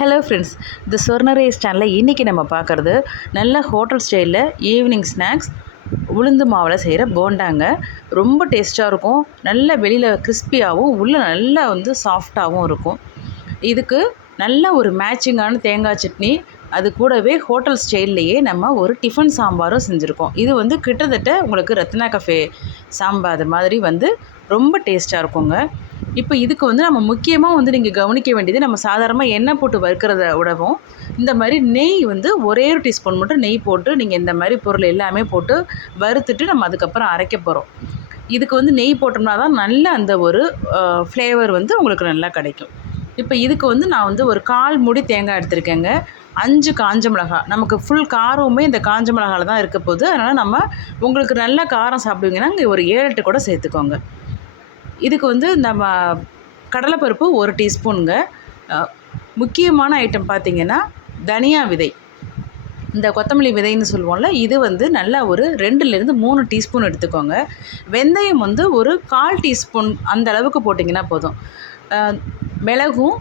Hello friends இந்த சொர்ணரேஸ் சேனலில் இன்றைக்கி நம்ம பார்க்குறது நல்ல ஹோட்டல் ஸ்டைலில் ஈவினிங் ஸ்நாக்ஸ் உளுந்து மாவில் செய்கிற போண்டாங்க. ரொம்ப டேஸ்ட்டாக இருக்கும். நல்ல வெளியில் கிறிஸ்பியாகவும் உள்ளே நல்லா வந்து சாஃப்டாகவும் இருக்கும். இதுக்கு நல்ல ஒரு மேட்சிங்கான தேங்காய் சட்னி அது கூடவே ஹோட்டல் ஸ்டைல்லையே நம்ம ஒரு டிஃபன் சாம்பாரும் செஞ்சுருக்கோம். இது வந்து கிட்டத்தட்ட உங்களுக்கு ரத்னா கஃபே சாம்பார் மாதிரி வந்து ரொம்ப டேஸ்ட்டாக இருக்குங்க. இப்போ இதுக்கு வந்து நம்ம முக்கியமாக வந்து நீங்கள் கவனிக்க வேண்டியது நம்ம சாதாரணமாக எண்ணெய் போட்டு வறுக்கிறத விடவும் இந்த மாதிரி நெய் வந்து ஒரே ஒரு டீஸ்பூன் மட்டும் நெய் போட்டு நீங்கள் இந்த மாதிரி பொருள் எல்லாமே போட்டு வறுத்துட்டு நம்ம அதுக்கப்புறம் அரைக்க போகிறோம் இதுக்கு வந்து நெய் போட்டோம்னா தான் நல்ல அந்த ஒரு ஃப்ளேவர் வந்து உங்களுக்கு நல்லா கிடைக்கும். இப்போ இதுக்கு வந்து நான் வந்து ஒரு கால் மூடி தேங்காய் எடுத்திருக்கேங்க. அஞ்சு காஞ்ச மிளகாய் நமக்கு ஃபுல் காரமுமே இந்த காஞ்ச மிளகாவில் தான் இருக்க போகுது. அதனால் நம்ம உங்களுக்கு நல்ல காரம் சாப்பிடுவீங்கன்னா இங்கே ஒரு ஏழு எட்டு கூட சேர்த்துக்கோங்க. இதுக்கு வந்து நம்ம கடலைப்பருப்பு ஒரு டீஸ்பூனுங்க. முக்கியமான ஐட்டம் பார்த்திங்கன்னா தனியா விதை. இந்த கொத்தமல்லி விதைன்னு சொல்லுவோம்ல இது வந்து நல்லா ஒரு ரெண்டுலேருந்து மூணு டீஸ்பூன் எடுத்துக்கோங்க. வெந்தயம் வந்து ஒரு கால் டீஸ்பூன் அந்த அளவுக்கு போட்டிங்கன்னா போதும். மிளகும்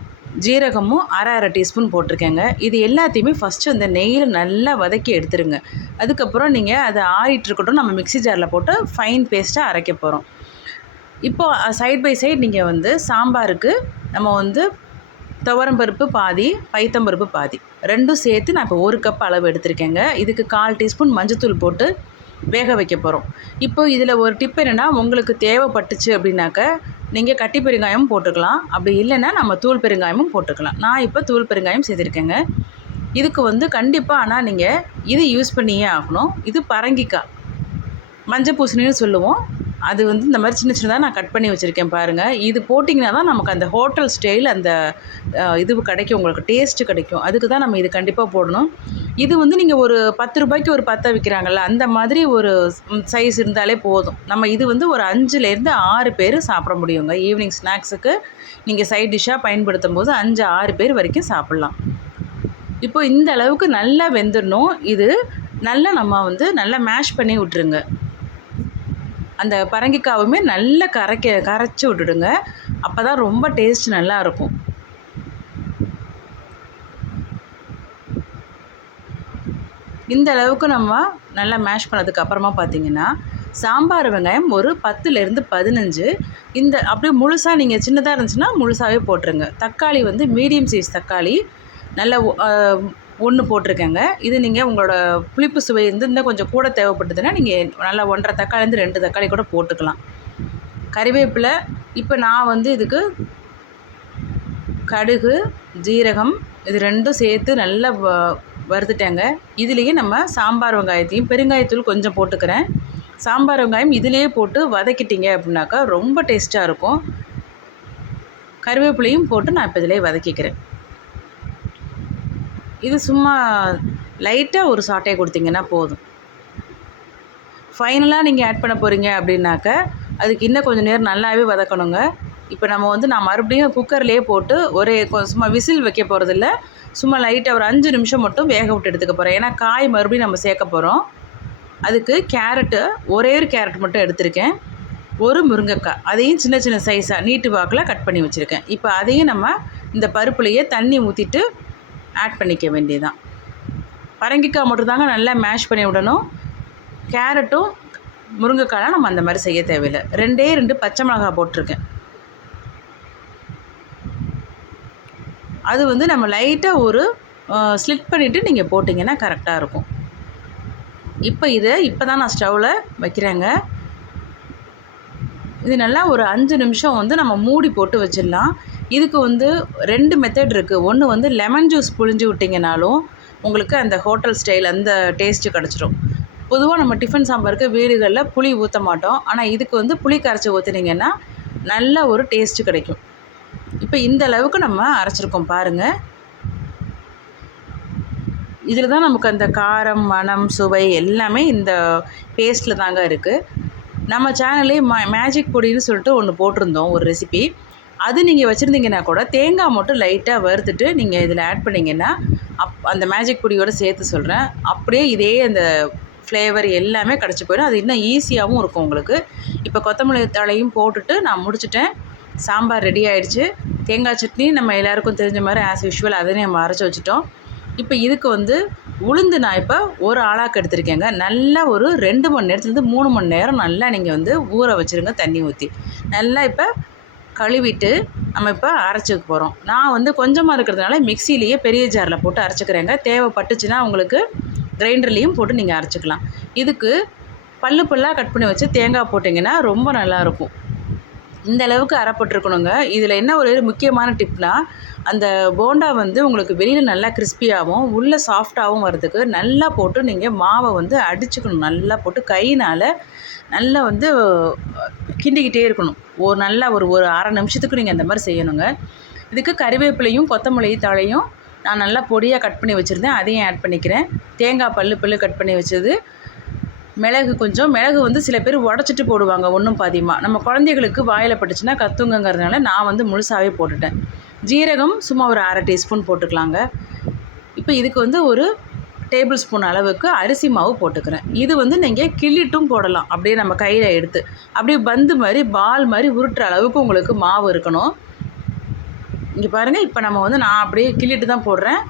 ஜீரகமும் அரை அரை டீஸ்பூன் போட்டிருக்கேங்க. இது எல்லாத்தையுமே ஃபஸ்ட்டு அந்த நெய்யில் நல்லா வதக்கி எடுத்துருங்க. அதுக்கப்புறம் நீங்கள் அதை ஆறிட்டுருக்கட்டும் நம்ம மிக்சி ஜாரில் போட்டு ஃபைன் பேஸ்ட்டாக அரைக்க போகிறோம் இப்போது சைட் பை சைட் நீங்கள் வந்து சாம்பாருக்கு நம்ம வந்து துவரம்பருப்பு பாதி பைத்தம்பருப்பு பாதி. ரெண்டும் சேர்த்து நான் இப்போ ஒரு கப் அளவு எடுத்திருக்கேங்க. இதுக்கு கால் டீஸ்பூன் மஞ்சத்தூள் போட்டு வேக வைக்க போகிறோம் இப்போ இதில் ஒரு டிப் என்னென்னா உங்களுக்கு தேவைப்பட்டுச்சு அப்படின்னாக்க நீங்கள் கட்டி பெருங்காயமும் போட்டுக்கலாம். அப்படி இல்லைன்னா நம்ம தூள் பெருங்காயமும் போட்டுக்கலாம். நான் இப்போ தூள் பெருங்காயம் செய்திருக்கேங்க இதுக்கு வந்து கண்டிப்பாக ஆனால் நீங்கள் இது யூஸ் பண்ணியே ஆகணும். இது பரங்கிக்காய். மஞ்சள் பூசணின்னு சொல்லுவோம். அது வந்து இந்த மாதிரி சின்ன சின்னதாக நான் கட் பண்ணி வச்சுருக்கேன் பாருங்கள் இது போட்டிங்கன்னா தான் நமக்கு அந்த ஹோட்டல் ஸ்டைல் அந்த இது கிடைக்கும். உங்களுக்கு டேஸ்ட்டு கிடைக்கும். அதுக்கு தான் நம்ம இது கண்டிப்பாக போடணும். இது வந்து நீங்கள் ஒரு பத்து ரூபாய்க்கு ஒரு பத்தை விற்கிறாங்கல்ல அந்த மாதிரி ஒரு சைஸ் இருந்தாலே போதும். நம்ம இது வந்து ஒரு அஞ்சுலேருந்து ஆறு பேர் சாப்பிட முடியுங்க. ஈவினிங் ஸ்நாக்ஸுக்கு நீங்கள் சைட் டிஷ்ஷாக பயன்படுத்தும் போது அஞ்சு ஆறு பேர் வரைக்கும் சாப்பிட்லாம். இப்போ இந்த அளவுக்கு நல்லா வெந்துடணும். இது நல்லா நம்ம வந்து நல்லா மேஷ் பண்ணி விட்ருங்க அந்த பரங்கிக்காவுமே நல்லா கரைக்க கரைச்சி விட்டுடுங்க. அப்போ தான் ரொம்ப டேஸ்ட் நல்லாயிருக்கும். இந்த அளவுக்கு நம்ம நல்லா மேஷ் பண்ணதுக்கு அப்புறமா பார்த்தீங்கன்னா சாம்பார் வெங்காயம் ஒரு பத்துலேருந்து பதினஞ்சு. இந்த அப்படியே முழுசாக நீங்கள் சின்னதாக இருந்துச்சுன்னா முழுசாகவே போட்டுருங்க. தக்காளி வந்து மீடியம் சைஸ் தக்காளி. நல்ல ஒன்று போட்டிருக்கேங்க. இது நீங்கள் உங்களோட புளிப்பு சுவை வந்து இன்னும் கொஞ்சம் கூட தேவைப்பட்டதுன்னா நீங்கள் நல்லா ஒன்றரை தக்காளிலேருந்து ரெண்டு தக்காளி கூட போட்டுக்கலாம். கறிவேப்பிலை இப்போ நான் வந்து இதுக்கு கடுகு ஜீரகம் இது ரெண்டும் சேர்த்து நல்லா வ வறுத்துட்டேங்க. இதுலேயே நம்ம சாம்பார் வெங்காயத்தையும் பெருங்காயத்தூள் கொஞ்சம் போட்டுக்கிறேன். சாம்பார் வெங்காயம் இதிலேயே போட்டு வதக்கிட்டீங்க அப்படின்னாக்கா ரொம்ப டேஸ்ட்டாக இருக்கும். கருவேப்பிலையும் போட்டு நான் இப்போ இதிலே வதக்கிக்கிறேன். இது சும்மா லைட்டாக ஒரு சாட்டே கொடுத்தீங்கன்னா போதும். ஃபைனலாக நீங்கள் ஆட் பண்ண போகிறீங்க அப்படின்னாக்க அதுக்கு இன்னும் கொஞ்சம் நேரம் நல்லாவே வதக்கணுங்க. இப்போ நம்ம வந்து நான் மறுபடியும் குக்கர்லேயே போட்டு ஒரே சும்மா விசில் வைக்க போகிறதில்ல சும்மா லைட்டாக ஒரு அஞ்சு நிமிஷம் மட்டும் வேக விட்டு எடுத்துக்க போகிறேன் ஏன்னா காய் மறுபடியும் நம்ம சேர்க்க போகிறோம் அதுக்கு கேரட்டு ஒரே ஒரு கேரட் மட்டும் எடுத்திருக்கேன். ஒரு முருங்கைக்காய். அதையும் சின்ன சின்ன சைஸாக நீட்டு வாக்கில் கட் பண்ணி வச்சுருக்கேன். இப்போ அதையும் நம்ம இந்த பருப்புலையே தண்ணி ஊற்றிட்டு ஆட் பண்ணிக்க வேண்டியதான் பரங்கிக்காய் மட்டும்தாங்க நல்லா மேஷ் பண்ணி விடணும். கேரட்டும் முருங்கைக்காயெலாம் நம்ம அந்த மாதிரி செய்ய தேவையில்லை. ரெண்டே ரெண்டு பச்சை மிளகாய் போட்டிருக்கேன். அது வந்து நம்ம லைட்டாக ஒரு ஸ்லிட் பண்ணிவிட்டு நீங்கள் போட்டிங்கன்னா கரெக்டாக இருக்கும். இப்போ இதை இப்போ தான் நான் ஸ்டவ்வில் வைக்கிறேங்க. இது நல்லா ஒரு அஞ்சு நிமிஷம் வந்து நம்ம மூடி போட்டு வச்சிடலாம். இதுக்கு வந்து ரெண்டு மெத்தட் இருக்குது ஒன்று வந்து லெமன் ஜூஸ் புழிஞ்சு விட்டிங்கனாலும் உங்களுக்கு அந்த ஹோட்டல் ஸ்டைல் அந்த டேஸ்ட்டு கிடச்சிரும். பொதுவாக நம்ம டிஃபன் சாம்பாருக்கு வீடுகளில் புளி ஊற்ற மாட்டோம். ஆனால் இதுக்கு வந்து புளி கரைச்சி ஊற்றுனீங்கன்னா நல்ல ஒரு டேஸ்ட்டு கிடைக்கும். இப்போ இந்த அளவுக்கு நம்ம அரைச்சிருக்கோம் பாருங்கள் இதில் தான் நமக்கு அந்த காரம் மனம் சுவை எல்லாமே இந்த பேஸ்ட்டில் தாங்க இருக்குது நம்ம சேனல்லே மா மேஜிக் பொடின்னு சொல்லிட்டு ஒன்று போட்டிருந்தோம் ஒரு ரெசிபி அது நீங்கள் வச்சுருந்தீங்கன்னா கூட தேங்காய் மட்டும் லைட்டாக வறுத்துட்டு நீங்கள் இதில் ஆட் பண்ணிங்கன்னா அப் அந்த மேஜிக் பொடியோடு சேர்த்து சொல்கிறேன் அப்படியே இதே அந்த ஃப்ளேவர் எல்லாமே கிடச்சி போயிடும் அது இன்னும் ஈஸியாகவும் இருக்கும் உங்களுக்கு. இப்போ கொத்தமல்லி தழையும் போட்டுட்டு நான் முடிச்சுட்டேன். சாம்பார் ரெடி ஆயிடுச்சு. தேங்காய் சட்னி நம்ம எல்லாருக்கும் தெரிஞ்ச மாதிரி ஆஸ் யூஷுவல் அதை நம்ம அரைச்சி வச்சுட்டோம். இப்போ இதுக்கு வந்து உளுந்து நான் இப்போ ஒரு ஆளாக்கு எடுத்திருக்கேங்க. நல்லா ஒரு ரெண்டு மணி நேரத்துலேருந்து மூணு மணி நேரம் நல்லா நீங்கள் வந்து ஊற வச்சுருங்க தண்ணி ஊற்றி நல்லா இப்போ கழுவிட்டு நம்ம இப்போ அரைச்சிக்க போகிறோம் நான் வந்து கொஞ்சமாக இருக்கிறதுனால மிக்சிலேயே பெரிய ஜாரில் போட்டு அரைச்சிக்கிறேங்க. தேவைப்பட்டுச்சுன்னா உங்களுக்கு கிரைண்டர்லேயும் போட்டு நீங்கள் அரைச்சிக்கலாம். இதுக்கு பல்லு பல்லாக கட் பண்ணி வச்சு தேங்காய் போட்டிங்கன்னா ரொம்ப நல்லாயிருக்கும் இந்த அளவுக்கு அறப்பட்டிருக்கணுங்க இதில் என்ன ஒரு முக்கியமான டிப்னா அந்த போண்டா வந்து உங்களுக்கு வெளியில் நல்லா கிறிஸ்பியாகவும் உள்ளே சாஃப்டாகவும் வர்றதுக்கு நல்லா போட்டு நீங்கள் மாவை வந்து அடிச்சுக்கணும். நல்லா போட்டு கையினால் நல்லா வந்து கிண்டிக்கிட்டே இருக்கணும். ஒரு நல்லா ஒரு ஒரு அரை நிமிஷத்துக்கு நீங்கள் அந்த மாதிரி செய்யணுங்க. இதுக்கு கறிவேப்பிலையும் கொத்தமல்லி தாளையும் நான் நல்லா பொடியாக கட் பண்ணி வச்சுருந்தேன். அதையும் ஆட் பண்ணிக்கிறேன். தேங்காய் பல்லு பல்லு கட் பண்ணி வச்சது. மிளகு கொஞ்சம். மிளகு வந்து சில பேர் உடச்சிட்டு போடுவாங்க ஒன்றும் பாதியமாக நம்ம குழந்தைகளுக்கு வாயில் பட்டுச்சுன்னா கத்துங்கங்கிறதுனால நான் வந்து முழுசாகவே போட்டுட்டேன். ஜீரகம் சும்மா ஒரு அரை டீஸ்பூன் போட்டுக்கலாங்க. இப்போ இதுக்கு வந்து ஒரு டேபிள் ஸ்பூன் அளவுக்கு அரிசி மாவு போட்டுக்கிறேன். இது வந்து நீங்கள் கிள்ளிட்டும் போடலாம் அப்படியே நம்ம கையில் எடுத்து. அப்படியே பந்து மாதிரி பால் மாதிரி உருட்டுற அளவுக்கு உங்களுக்கு மாவு இருக்கணும். இங்கே பாருங்கள் இப்போ நம்ம வந்து நான் அப்படியே கிள்ளிட்டு தான் போடுறேன்.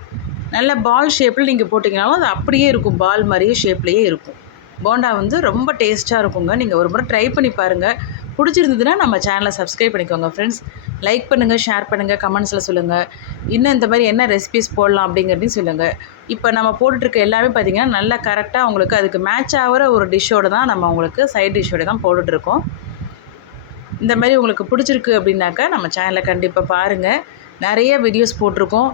நல்ல பால் ஷேப்பில் நீங்கள் போட்டிங்கனாலும் அது அப்படியே இருக்கும். பால் மாதிரியே ஷேப்லேயே இருக்கும். போண்டா வந்து ரொம்ப டேஸ்ட்டாக இருக்குங்க. நீங்கள் ஒரு முறை ட்ரை பண்ணி பாருங்கள் பிடிச்சிருந்ததுன்னா நம்ம சேனலை சப்ஸ்கிரைப் பண்ணிக்கோங்க ஃப்ரெண்ட்ஸ் லைக் பண்ணுங்கள் ஷேர் பண்ணுங்கள் கமெண்ட்ஸில் சொல்லுங்கள் இன்னும் இந்த மாதிரி என்ன ரெசிபிஸ் போடலாம் அப்படிங்கிறதையும் சொல்லுங்கள் இப்போ நம்ம போட்டுட்ருக்க எல்லாமே பார்த்திங்கன்னா நல்லா கரெக்டாக உங்களுக்கு அதுக்கு மேட்ச் ஆகிற ஒரு டிஷ்ஷோடு தான் நம்ம உங்களுக்கு சைட் டிஷ்ஷோடு தான் போட்டுட்ருக்கோம். இந்த மாதிரி உங்களுக்கு பிடிச்சிருக்கு அப்படின்னாக்கா நம்ம சேனலை கண்டிப்பாக பாருங்கள் நிறைய வீடியோஸ் போட்டிருக்கோம்.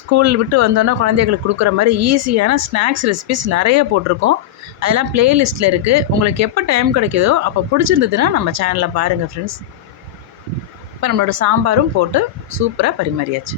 ஸ்கூல் விட்டு வந்தோன்னே குழந்தைகளுக்கு கொடுக்குற மாதிரி ஈஸியான ஸ்நாக்ஸ் ரெசிபிஸ் நிறைய போட்டிருக்கோம். அதெல்லாம் ப்ளேலிஸ்ட்டில் இருக்குது உங்களுக்கு எப்போ டைம் கிடைக்குதோ அப்போ பிடிச்சிருந்ததுன்னா நம்ம சேனலில் பாருங்கள் ஃப்ரெண்ட்ஸ் இப்போ நம்மளோட சாம்பாரும் போட்டு சூப்பராக பரிமாறியாச்சு.